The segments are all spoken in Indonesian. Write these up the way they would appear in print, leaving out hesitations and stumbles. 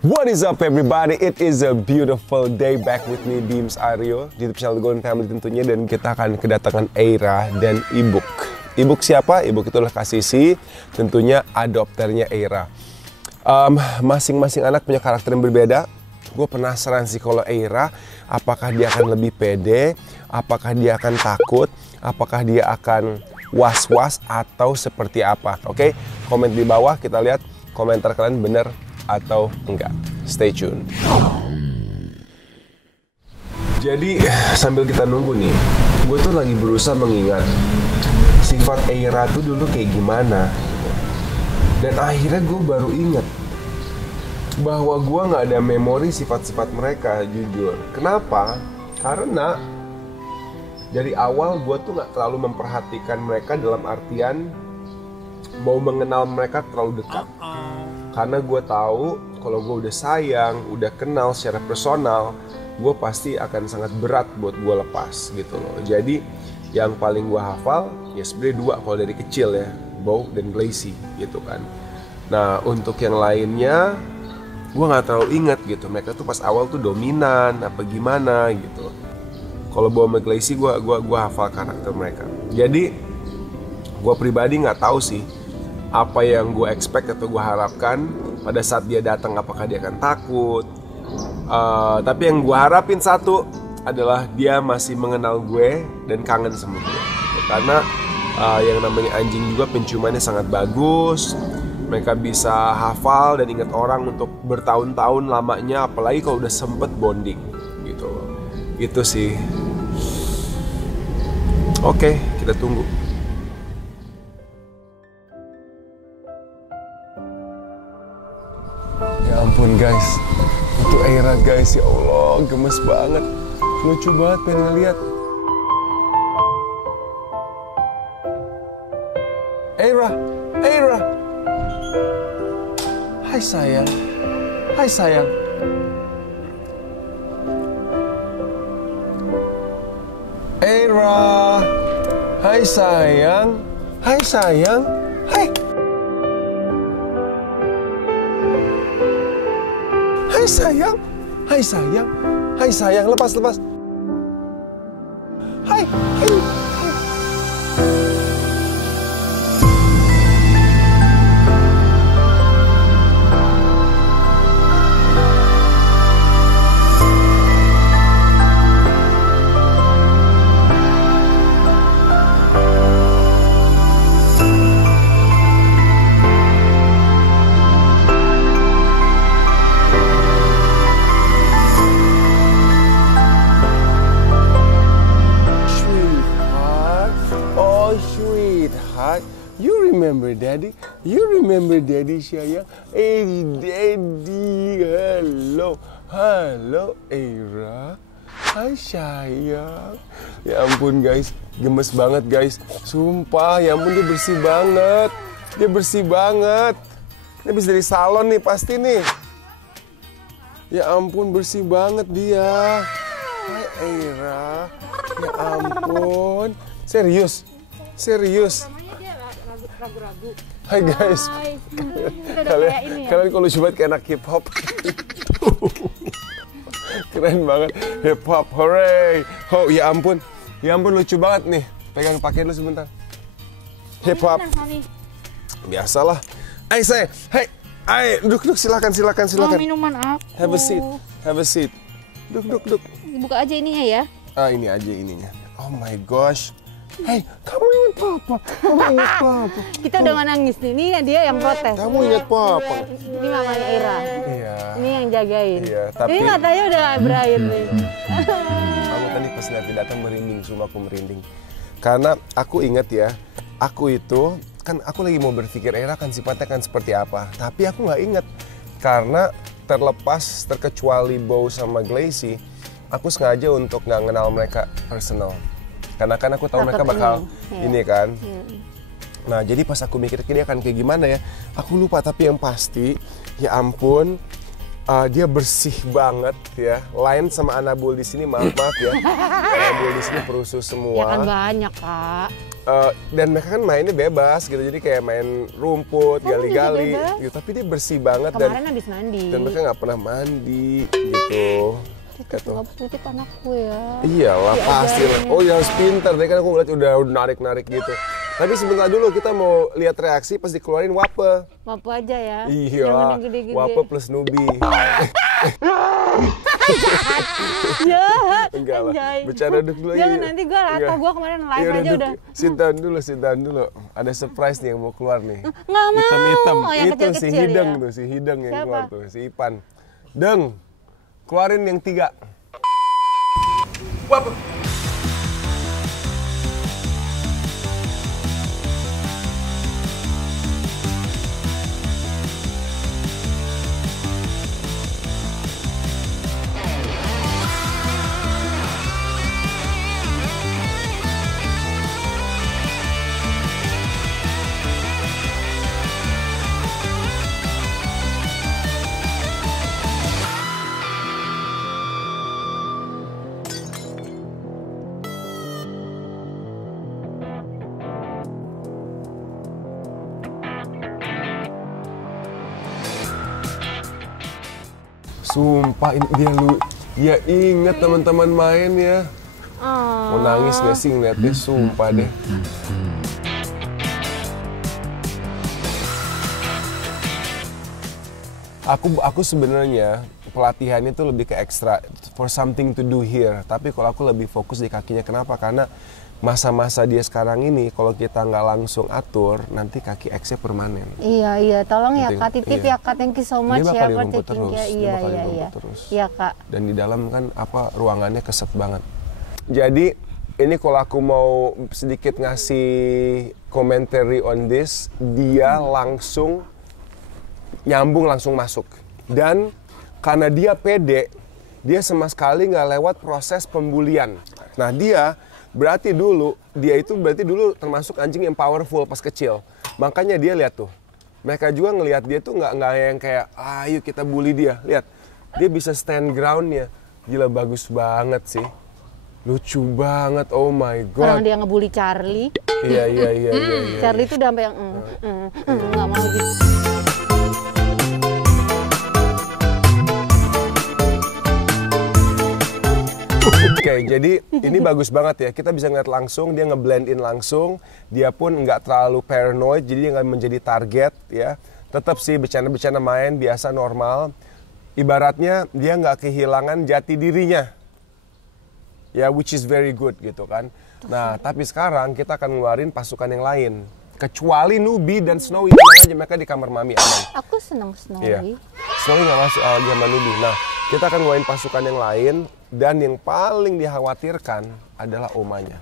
What is up everybody? It is a beautiful day back with me, Beams Aryo, di YouTube channel Golden Family tentunya, dan kita akan kedatangan Eira dan Ibuk. Ibuk siapa? Ibuk itulah Kasisi, tentunya adopternya Eira. Masing-masing anak punya karakter yang berbeda. Gue penasaran sih kalau Eira, apakah dia akan lebih pede, apakah dia akan takut, apakah dia akan was-was atau seperti apa. Oke, komen di bawah, kita lihat komentar kalian bener atau enggak. Stay tune. Jadi sambil kita nunggu nih, gue tuh lagi berusaha mengingat sifat Eira tuh dulu kayak gimana. Dan akhirnya gue baru ingat bahwa gue nggak ada memori sifat-sifat mereka, jujur. Kenapa? Karena dari awal gue tuh nggak terlalu memperhatikan mereka dalam artian mau mengenal mereka terlalu dekat. Karena gue tahu kalau gue udah sayang, udah kenal secara personal, gue pasti akan sangat berat buat gue lepas gitu loh. Jadi yang paling gue hafal ya sebenarnya dua kalau dari kecil ya, Bow dan Glacy gitu kan. Nah untuk yang lainnya gue nggak terlalu ingat gitu. Mereka tuh pas awal tuh dominan apa gimana gitu. Kalau Bow sama Glacy gue hafal karakter mereka. Jadi gue pribadi nggak tahu sih apa yang gue expect atau gue harapkan pada saat dia datang, apakah dia akan takut. Tapi yang gue harapin satu adalah dia masih mengenal gue dan kangen sama gue. Karena yang namanya anjing juga penciumannya sangat bagus. Mereka bisa hafal dan ingat orang untuk bertahun-tahun lamanya, apalagi kalau udah sempet bonding gitu loh. Itu sih. Oke, kita tunggu. Ya ampun guys, itu Eira guys, ya Allah, gemes banget, lucu banget, pengen ngeliat. Eira, Eira, hai sayang, hai sayang. Eira, hai sayang, hai sayang, hai. Hai sayang, hai sayang, hai sayang, lepas, lepas. Hai, hai, hai. You remember daddy? You remember daddy sayang? Hey daddy, hello, halo Eira, hai sayang. Ya ampun guys, gemes banget guys, sumpah ya ampun, dia bersih banget, dia bersih banget. Ini habis dari salon nih pasti nih. Ya ampun, bersih banget dia. Hai Eira, ya ampun, serius, serius. Ragu-ragu. Hai guys. Hai. Kalian kalau coba kayak anak hip hop. Keren banget. Hip hop, hooray. Oh, ya ampun. Ya ampun, lucu banget nih. Pegang pakai dulu sebentar. Hip hop. Biasalah. Hai saya. Hai, duduk, silakan. Oh, minuman aku. Have a seat. Duduk. Buka aja ininya ya. Ini aja ininya. Oh my gosh. Hei, kamu ingat papa? Kita udah nggak nangis nih, ini dia yang protes. Kamu ingat papa? Ini mamanya Eira. Iya. Ini yang jagain. Iya, tapi ini matanya udah berair nih. Aku tadi pas lihat dia datang merinding, semua aku merinding. Karena aku ingat ya, aku itu kan aku lagi mau berpikir Eira kan sifatnya kan seperti apa. Tapi aku nggak ingat karena terlepas terkecuali Bow sama Glacy, aku sengaja untuk nggak kenal mereka personal. Karena kan aku tahu mereka bakal ini kan. Nah, jadi pas aku mikir ini akan kayak gimana ya, aku lupa, tapi yang pasti, ya ampun, dia bersih banget ya. Lain sama Anabul di sini, maaf ya. Anabul di sini perusuh semua. Ya kan banyak, Kak. Dan mereka kan mainnya bebas gitu, jadi kayak main rumput, gali-gali gitu. Tapi dia bersih banget. Kemarin habis mandi. Dan mereka nggak pernah mandi gitu. Itu nggak titip anakku ya. Iyalah pasti lah. Oh ya harus pintar, tadi kan aku ngeliat udah narik-narik gitu. Tapi sebentar dulu kita mau lihat reaksi pas dikeluarin Wape. Wape aja ya. Iya, gede-gede. Wape plus Nubi. Jahat. Enggak lah, bercanda dulu. Jangan nanti gue rata, gue kemarin live aja udah. Sit down dulu. Ada surprise nih yang mau keluar nih. Nggak mau. Hitam-hitam. Oh, yang itu kecil-kecil, si Hideng ya? tuh, si Hideng yang Siapa? keluar tuh, si Ipan. Deng, keluarin yang 3. Wape. Sumpah ini dia inget teman-teman main ya. Mau nangis gak sih ngeliatnya, sumpah deh. Aku sebenarnya pelatihannya itu lebih ke ekstra, for something to do here. Tapi kalau aku lebih fokus di kakinya, kenapa? Karena masa-masa dia sekarang ini kalau kita nggak langsung atur, nanti kaki X-nya permanen. Iya, tolong ya Kak, titip iya. ya Kak, thank you so much Dia ya bakal for dirumput taking terus. care. Dia bakal Iya. dirumput terus. Iya Kak. Dan di dalam kan ruangannya keset banget. Jadi ini kalau aku mau sedikit ngasih commentary on this, dia langsung nyambung, langsung masuk. Dan karena dia pede, dia sama sekali nggak lewat proses pembulian. Nah dia berarti dulu termasuk anjing yang powerful pas kecil. Makanya dia lihat tuh, mereka juga ngelihat dia tuh nggak yang kayak ayo kita bully dia. Lihat, dia bisa stand groundnya. Gila, bagus banget sih. Lucu banget, oh my god. Orang dia ngebully Charlie. Iya. Charlie tuh udah sampai yang nggak mau gitu. Oke, jadi ini bagus banget ya. Kita bisa ngeliat langsung, dia ngeblend in langsung. Dia pun nggak terlalu paranoid, jadi dia nggak menjadi target ya. Tetap sih bercanda-bercanda main, biasa normal. Ibaratnya dia nggak kehilangan jati dirinya. Ya, which is very good gitu kan. Nah, tapi sekarang kita akan ngeluarin pasukan yang lain. Kecuali Nubi dan Snowy, tenang aja, mereka di kamar mami aman. Aku seneng Snowy. Iya. Snowy nggak masuk lagi sama Nubi. Nah, kita akan ngeluarin pasukan yang lain. Dan yang paling dikhawatirkan adalah omanya.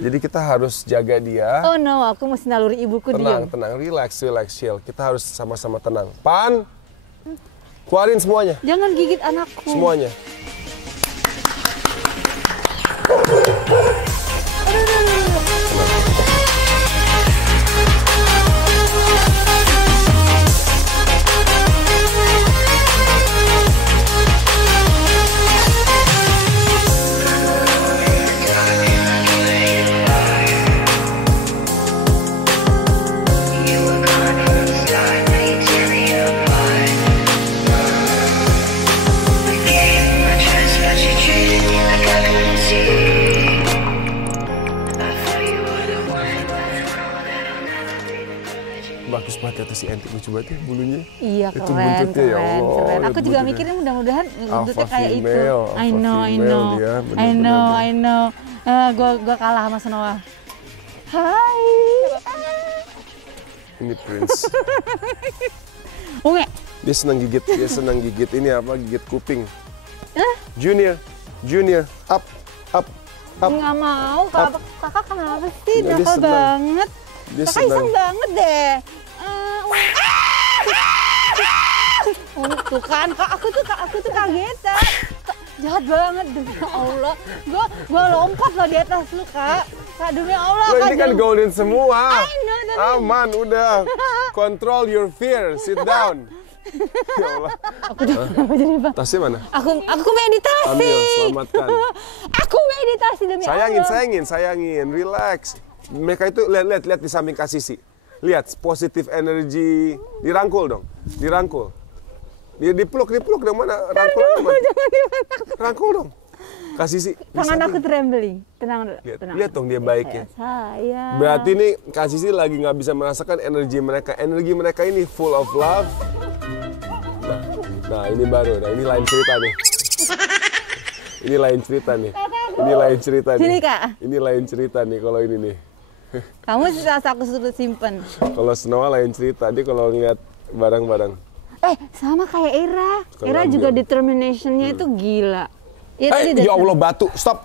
Jadi kita harus jaga dia. Oh no, aku mesti naluri ibuku dia. Tenang, relax, chill. Kita harus sama-sama tenang. Pan, keluarin semuanya. Jangan gigit anakku. Semuanya. Bagus banget ya si Enti, lucu banget ya bulunya. Iya, itu keren. Ya Allah, Aku juga mikirnya mudah-mudahan buntutnya kayak itu. I know. Gua kalah sama Snowa. Hai. Ini Prince. Oke. Dia senang gigit ini apa? Gigit kuping. Junior, up. Nggak mau, kakak kenapa sih? Nggak, Nakal banget. Dia Kakak iseng banget deh. Tuh kan, Kak, aku tuh kagetan. Jahat banget demi Allah. Gua lompat loh di atas lu, Kak. Kak, demi Allah, Lo Kak. ini kan golden semua. I know, tapi... Aman, udah. Control your fear. Sit down. Ya Allah. Aku tuh kenapa jadi Bang? Tasnya mana? Aku meditasi. Ambil, selamatkan. Aku meditasi demi Allah. Sayangin. Relax. Mereka itu lihat di samping Kak Sisi. Lihat, positive energy. Dirangkul dong. Dirangkul. Dia dipeluk dong mana? Rangkul dong. Kak Sisi. Tangan aku trembling. Tenang. Lihat dong dia baik ya. Sayang. Berarti nih Kak Sisi lagi nggak bisa merasakan energi mereka. Energi mereka ini full of love. Nah ini baru. Nah ini lain cerita nih. Ini lain cerita nih. Sini, Kak. Ini lain cerita nih kalau ini nih. Kamu sisa aku suruh simpen. Kalau Snow lain cerita. Dia kalau ngeliat barang-barang. Sama kayak Era. Era juga determinationnya itu gila. Ya Allah batu. Stop.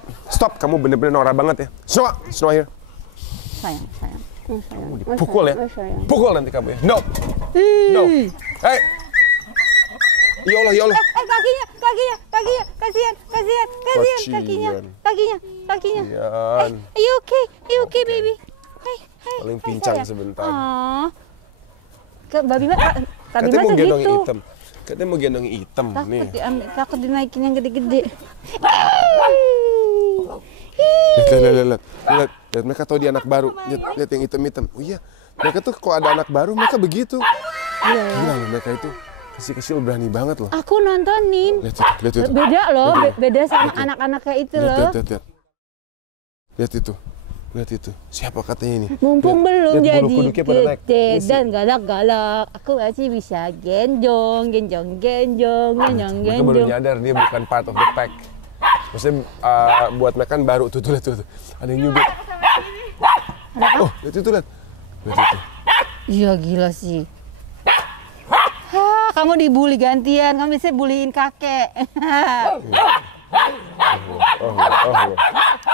Kamu bener-bener norak banget ya. Snow here. Sayang. Kamu dipukul ya. Pukul nanti kamu ya. No. Hey. Ya Allah. Kakinya. Kasihan kakinya. Are you okay, baby? Hey. Paling pincang sebentar. Babi mah Katanya mau gendong gitu. hitam. Katanya mau gendong hitam nih. Takut dinaikin yang gede-gede. Lihat mereka tahu dia anak baru. Lihat yang hitam-hitam. Oh iya, mereka tuh kalau ada anak baru mereka begitu. Gila loh mereka itu. Kecil-kecil berani banget loh. Aku nontonin. Lihat itu. Beda loh, beda sama anak-anak kayak itu loh. Lihat itu. Siapa katanya ini? Mumpung belum jadi gede dan galak-galak, aku masih bisa genjong. Mereka baru nyadar dia bukan part of the pack. Maksudnya buat mereka kan baru tuh. Ada yang nyubit. Oh, lihat itu. Iya gila sih. Kamu dibully gantian, kamu bisa buliin kakek.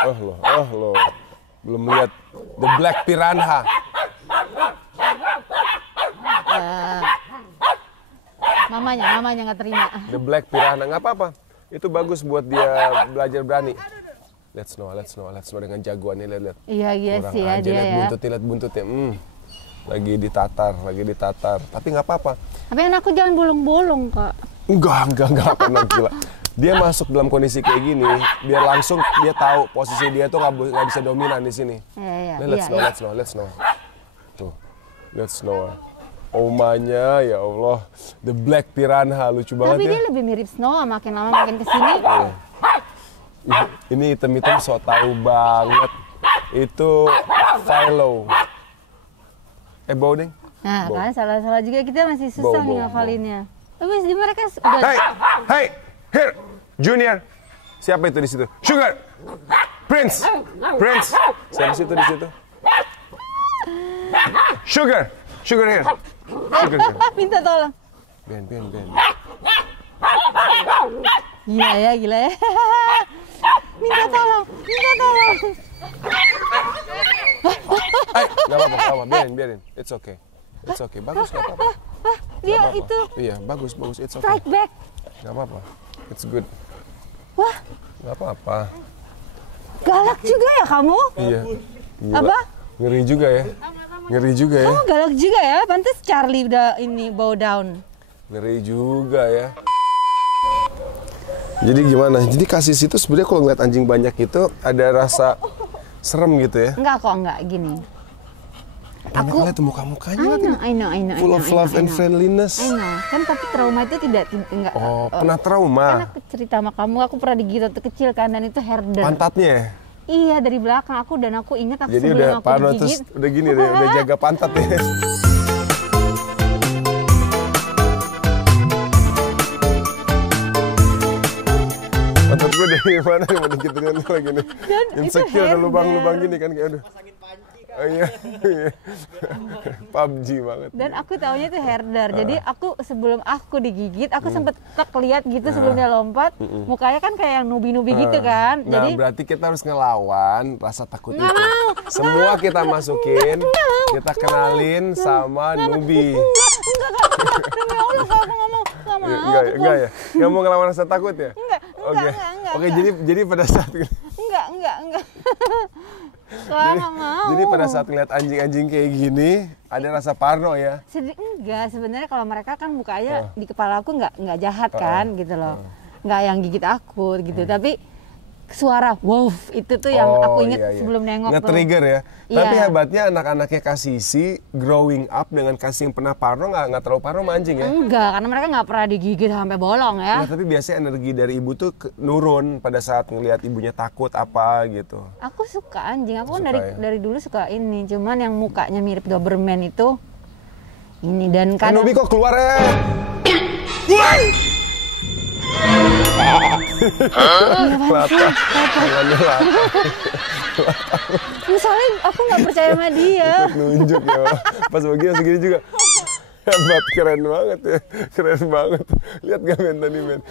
Oh, belum lihat The Black Piranha. Mamanya nggak terima. The Black Piranha nggak apa-apa. Itu bagus buat dia belajar berani. Let's know dengan jagoannya lihat. Iya sih ya dia ya. Lihat buntutnya. Lagi ditatar. Tapi nggak apa-apa. Tapi anakku jangan bolong-bolong, Kak. Enggak pernah gila. Dia masuk dalam kondisi kayak gini, biar langsung dia tahu posisi dia tuh nggak bisa dominan di sini. Let's know. Tuh, let's know. Omanya, ya Allah, The Black Piranha lucu banget. Tapi ya. dia lebih mirip Snow, makin lama makin kesini. Ini hitam-hitam so tahu banget. Itu Philo. Bowding? Nah, kan salah juga kita masih susah nih ngafalinnya. Tapi mereka udah. Hey, here, Junior. Siapa itu di situ? Sugar, Prince. Siapa situ di situ? Sugar here. Minta tolong. Ben. Gila ya. Minta tolong. Nggak apa-apa. Biarin. It's okay. Bagus, nggak apa-apa. Dia itu. Iya, bagus. It's okay. Strike back. Nggak apa-apa. It's good. Wah. Nggak apa-apa. Galak juga ya kamu? Iya. Gila. Apa? Ngeri juga ya. Kamu galak juga ya. Pantes Charlie udah ini bow down. Ngeri juga ya. Jadi gimana? Jadi Kasis itu sebenarnya kalau ngeliat anjing banyak itu ada rasa serem gitu ya? Enggak gini. Aku lihat muka-mukanya I know. full of love and friendliness. I know. Kan tapi trauma itu enggak. Oh, pernah trauma? Kan aku cerita sama kamu, aku pernah digigit waktu kecil kan, dan itu herder. Pantatnya? Iya, dari belakang aku ingat jadi sebelum udah aku parno digigit. terus udah gini deh, udah jaga pantat ya. Pantat gue dari mana yang mau dikit dengan gue gini. Insecure ada lubang-lubang gini kan kayak aduh. Oh iya. PUBG banget. Dan aku taunya itu herder. Jadi aku sebelum aku digigit, aku sempet lihat gitu sebelum dia lompat. Mukanya kan kayak yang nubi-nubi gitu kan. Nah, jadi berarti kita harus ngelawan rasa takut itu. Mau. Semua kita masukin, kita kenalin sama nubi. Enggak, demi Allah, aku nggak mau. nggak mau. Enggak ya? Nggak mau ngelawan rasa takut ya? Enggak. Oke, jadi pada saat Enggak. Nggak mau. Jadi pada saat ngeliat anjing-anjing kayak gini, ada rasa parno ya? Enggak, sebenarnya kalau mereka kan mukanya di kepala aku nggak jahat kan gitu loh. Nggak yang gigit aku gitu, tapi suara wow itu tuh yang aku inget sebelum nengok tuh. Nge-trigger ya. Iya. Tapi hebatnya anak-anaknya Kasisi growing up dengan Kasih yang pernah parno nggak terlalu parno sama anjing ya? Enggak, karena mereka nggak pernah digigit sampai bolong ya. Nah, tapi biasanya energi dari ibu tuh nurun pada saat ngelihat ibunya takut apa gitu. Aku suka anjing, aku Suka, kan dari dulu suka ini, cuman yang mukanya mirip Doberman itu ini dan kadang Nobi kok keluar ya? Misalnya aku nggak percaya sama dia. Nunjuk ya, pas begini segini juga. Hebat, keren banget ya, keren banget. Lihat gak men tadi men?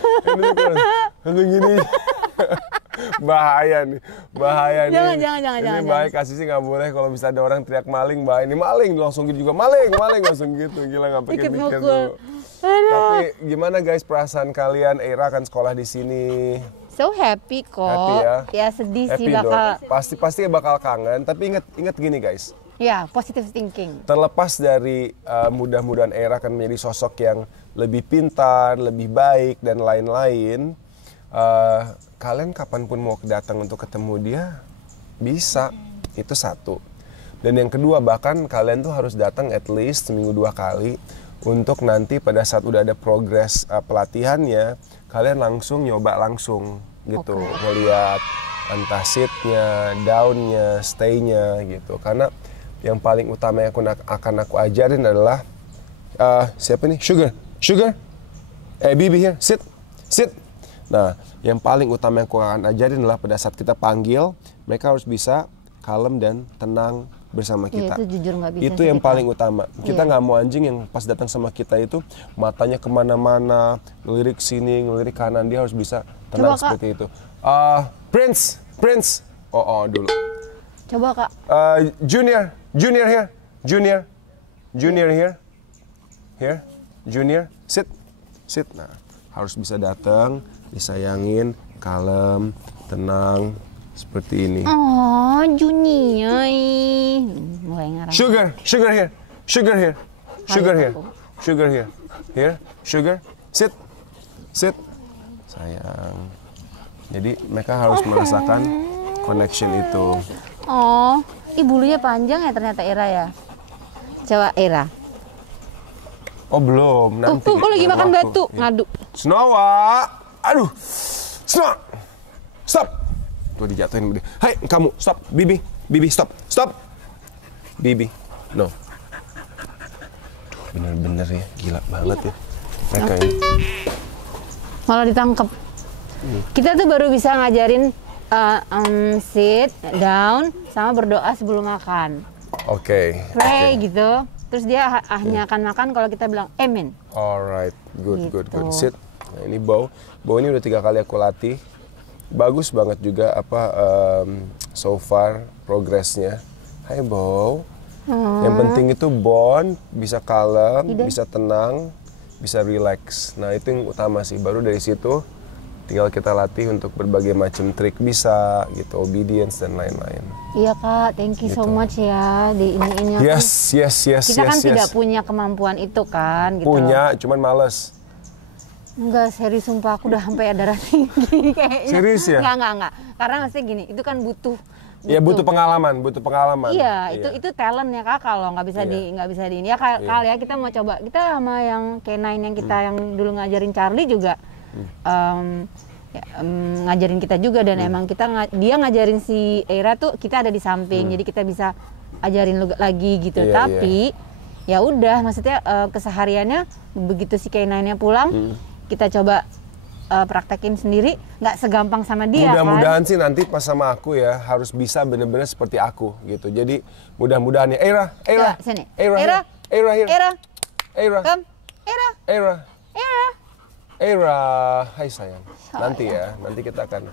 Langsung gini. Bahaya nih. Jangan. Ini bahaya, Kasih sih nggak boleh kalau bisa ada orang teriak maling, bahaya. Ini maling langsung gitu juga, maling langsung gitu. Gila nggak pakai mikir dulu. Tapi gimana guys perasaan kalian? Eira akan sekolah di sini. So happy kok. Happy ya? Ya sedih Happy sih bakal. dong. Pasti bakal kangen. Tapi inget gini guys. Ya positive thinking. Terlepas dari mudah-mudahan Eira akan menjadi sosok yang lebih pintar, lebih baik dan lain-lain. Kalian kapanpun mau datang untuk ketemu dia bisa. Itu satu. Dan yang kedua bahkan kalian tuh harus datang at least seminggu 2 kali. Untuk nanti pada saat udah ada progres pelatihannya, kalian langsung nyoba langsung gitu, ngeliat entah seatnya, downnya, stay-nya gitu. Karena yang paling utama yang akan aku ajarin adalah siapa nih? Sugar. Bibi here, sit. Nah, yang paling utama yang aku akan ajarin adalah pada saat kita panggil, mereka harus bisa kalem dan tenang bersama kita. Iya, itu jujur nggak bisa. Itu yang paling utama. Kita nggak mau anjing yang pas datang sama kita itu matanya kemana-mana, ngelirik sini, ngelirik kanan. Dia harus bisa tenang seperti itu. Prince. Oh dulu. Coba Kak. Junior here. Junior here. Junior, sit. Nah, harus bisa datang, disayangin, kalem, tenang. Seperti ini. Oh, Junior. Mulai ngarang. Sugar here. Here. Sugar. Sit. Sayang. Jadi mereka harus merasakan connection itu. Oh, bulunya panjang ya ternyata Eira ya. Coba Eira. Oh belum, nanti. Tuh, lagi makan batu, ngadu. Snowa. Aduh. Snowa. Stop. Tuh dijatuhin dia. Hai kamu, stop. Bibi, stop. Bibi, no. Bener-bener ya, gila banget ya. Mereka ini. Malah ditangkap. Kita tuh baru bisa ngajarin sit, down, sama berdoa sebelum makan. Oke. Pray gitu. Terus dia hanya akan makan kalau kita bilang amen. Alright, good. Gitu. Sit. Nah, ini Bow ini udah 3 kali aku latih. Bagus banget juga so far progresnya. Hai Bow. Yang penting itu bond, bisa kalem, bisa tenang, bisa relax. Nah itu yang utama sih. Baru dari situ tinggal kita latih untuk berbagai macam trik bisa gitu, obedience dan lain-lain. Iya Kak, thank you so much ya di ini. Yes. Kita kan tidak punya kemampuan itu kan. Gitu. Punya, cuman males. Enggak, serius sumpah aku udah sampai darah tinggi kayaknya. Serius ya? Enggak. Karena maksudnya gini, itu kan butuh. Ya butuh pengalaman. Iya, itu talent ya Kak kalau nggak bisa di ini. Ya kali ya kita mau coba. Kita sama yang K9 yang kita yang dulu ngajarin Charlie juga ngajarin kita juga dan emang dia ngajarin si Eira tuh kita ada di samping. Jadi kita bisa ajarin lagi gitu. Tapi ya udah maksudnya kesehariannya begitu si K9-nya pulang kita coba praktekin sendiri, nggak segampang sama dia. Mudah-mudahan sih nanti pas sama aku ya harus bisa bener-bener seperti aku gitu. Jadi mudah-mudahan ya Eira, sini. Eira, hai sayang. Nanti kita akan.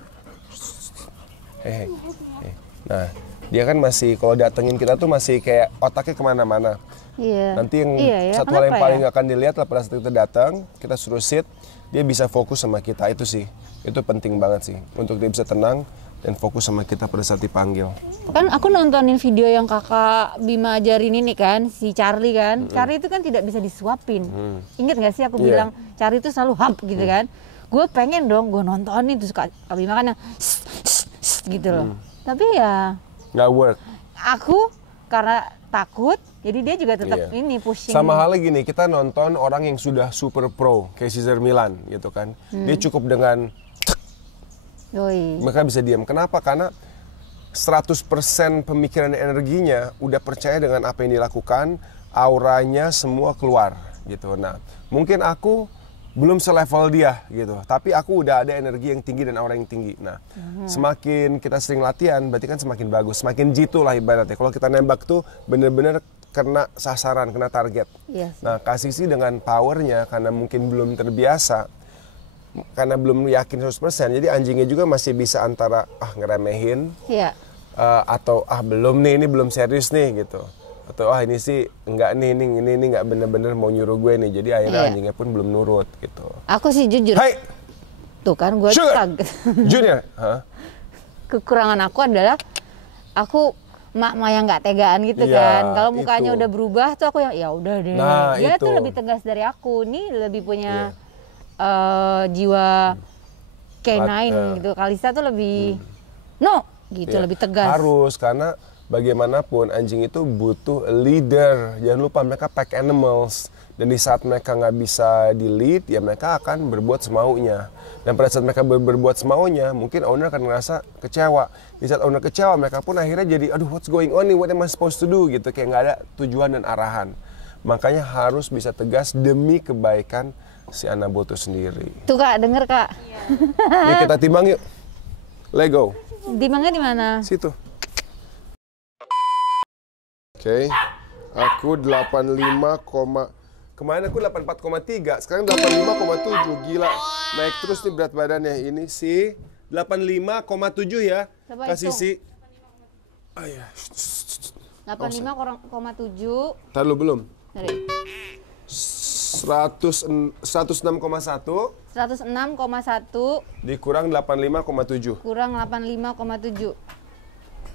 Nah dia kan masih kalau datengin kita tuh masih kayak otaknya kemana-mana. Iya. Nanti yang Iya ya, satu hal yang kenapa paling ya? akan dilihat lah pada saat kita datang, kita suruh sit, dia bisa fokus sama kita. Itu sih, itu penting banget sih untuk dia bisa tenang dan fokus sama kita pada saat dipanggil. Kan aku nontonin video yang kakak Bima ajarin ini kan, si Charlie kan. Charlie itu kan tidak bisa disuapin. Ingat gak sih aku Iya. bilang Charlie itu selalu hap gitu kan. Gue pengen dong, gue nontonin terus kak Bima kan yang gitu loh. Tapi ya Nggak work. aku karena takut, jadi dia juga tetap Iya. ini pushing. Sama halnya gini, kita nonton orang yang sudah super pro, kayak Cesar Milan gitu kan. Dia cukup dengan Yoi. mereka bisa diam. Kenapa? Karena 100% pemikiran dan energinya udah percaya dengan apa yang dilakukan, auranya semua keluar gitu. Nah, mungkin aku belum selevel dia gitu, tapi aku udah ada energi yang tinggi dan aura yang tinggi. Nah, semakin kita sering latihan, berarti kan semakin bagus, semakin jitu lah ibaratnya. Kalau kita nembak tuh bener-bener kena sasaran, kena target. Iya sih. Nah, kasih sih dengan powernya karena mungkin belum terbiasa, karena belum yakin 100%, jadi anjingnya juga masih bisa antara ngeremehin, Iya. atau belum nih, ini belum serius nih gitu, atau ini sih enggak nih, ini nggak bener-bener mau nyuruh gue nih, jadi akhirnya Iya. anjingnya pun belum nurut gitu. Aku sih jujur. Hai, Tuh kan gue Sugar! kaget. Junior, hah? Kekurangan aku adalah aku mak-mak yang nggak tegaan gitu Iya, kan. Kalau mukanya itu. udah berubah tuh aku yang ya udah deh. Nah, Dia itu. tuh lebih tegas dari aku. Nih lebih punya Iya. jiwa canine Lat- gitu. Kalista tuh lebih no gitu, Iya. lebih tegas. Harus, karena bagaimanapun anjing itu butuh leader. Jangan lupa mereka pack animals. Dan di saat mereka nggak bisa di-lead, ya mereka akan berbuat semaunya. Dan pada saat mereka berbuat semaunya, mungkin owner akan ngerasa kecewa. Di saat owner kecewa, mereka pun akhirnya jadi, aduh what's going on nih, what am I supposed to do? Gitu, kayak nggak ada tujuan dan arahan. Makanya harus bisa tegas demi kebaikan si Annabelle itu sendiri. Tuh Kak, denger Kak. Yuk kita timbang yuk. Lego. Timangnya di mana? Situ. Oke. Aku 85, kemarin aku 84,3, sekarang 85,7. Gila. Naik terus nih berat badannya. Ini si 85,7 ya. Coba Kasih hitung. si. Ah ya. 85,7 Ntar lu belum. dari 106,1 106,1 dikurang 85,7. kurang 85,7.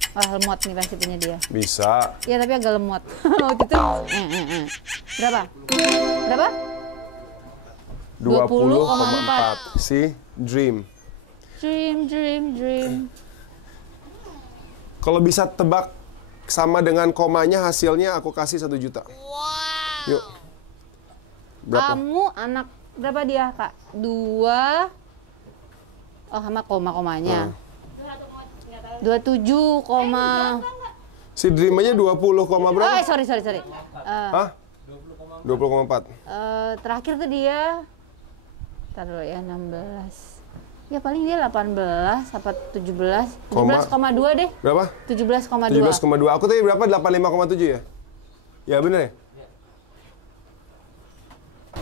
Wah, lemot nih pasti punya dia. Bisa. Ya tapi agak lemot. Waktu itu berapa? Berapa? 20,4. Si Dream. Dream. Kalau bisa tebak sama dengan komanya hasilnya aku kasih 1 juta. Yuk. Berapa? Kamu anak berapa dia, Kak? 2. Oh, sama koma-komanya. 27, Si Dream aja 20, berapa? sorry. Hah? 20,4. Terakhir tuh dia taruh ya 16. Ya paling dia 18 apa 17. 17,2 deh. Berapa? 17,2. 17,2. Aku tadi berapa? 85,7 ya? Ya bener ya?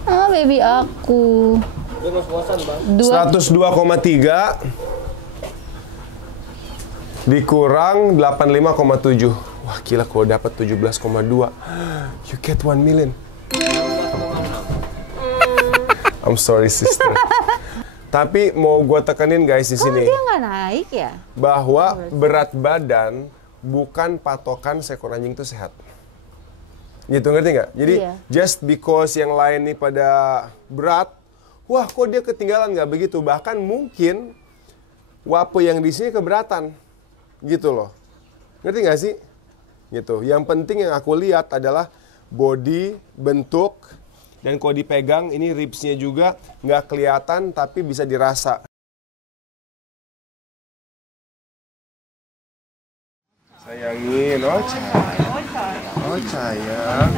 Ah, baby aku. 102,3 dikurang 85,7. Wah gila, kalau dapat 17,2 you get 1 million. I'm sorry sister. Tapi mau gue tekenin guys di Kok sini dia nggak naik ya? bahwa berat badan bukan patokan seekor anjing itu sehat. Gitu, ngerti nggak? Jadi Iya. just because yang lain nih pada berat, wah kok dia ketinggalan, nggak begitu. Bahkan mungkin wapo yang di sini keberatan, gitu loh. Ngerti nggak sih? Gitu. Yang penting yang aku lihat adalah body, bentuk, dan kalau dipegang ini ribsnya juga nggak kelihatan tapi bisa dirasa. Sayangin, oh sayang. Oh sayang.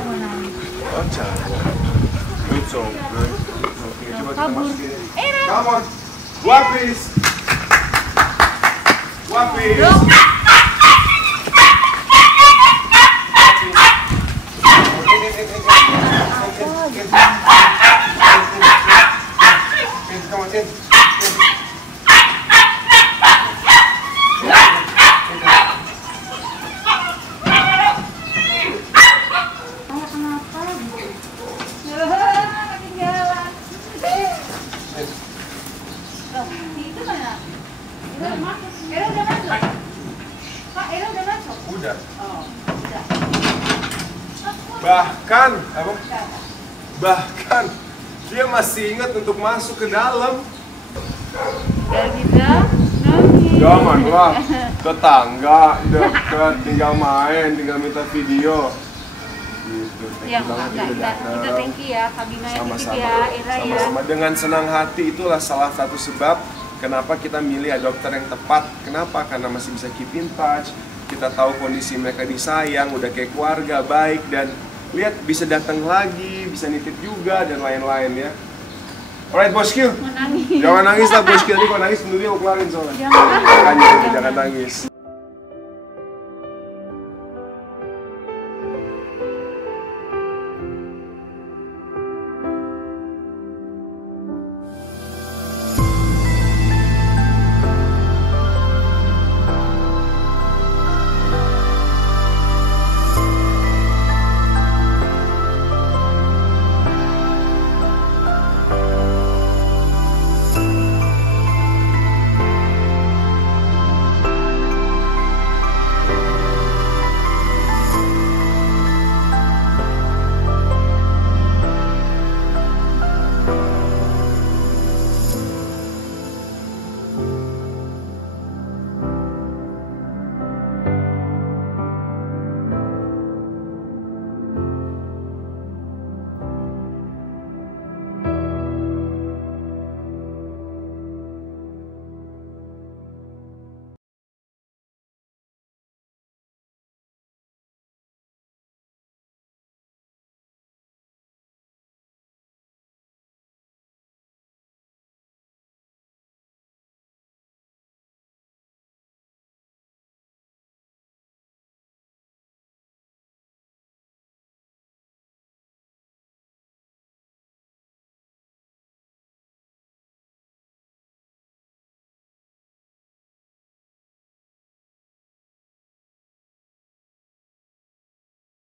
Oh sayang. It's so good. Oke, coba kita masukin. Come on. Wapis. Wapis. Come on, in. Udah masuk. Era udah masuk. Pak, Era udah masuk. Udah. Oh, udah. Bahkan dia masih ingat untuk masuk ke dalam. Udah bisa nangis. Janganlah, tetangga dekat, tinggal main, tinggal minta video. Gitu. Ya, enggak. Kita thank you ya, Kak Bima ya, titip ya, Era ya. Sama-sama. Dengan senang hati itulah salah satu sebab kenapa kita milih adopter yang tepat. Kenapa? Karena masih bisa keep in touch. Kita tahu kondisi mereka disayang, udah kayak keluarga, baik, dan lihat bisa datang lagi, bisa nitip juga dan lain-lain ya. Alright, Bosku. Mau nangis. Jangan nangis lah, Bosku. Ini kalau nangis, tentunya mau keluarin soalnya. Jangan. Makanya, jangan nangis.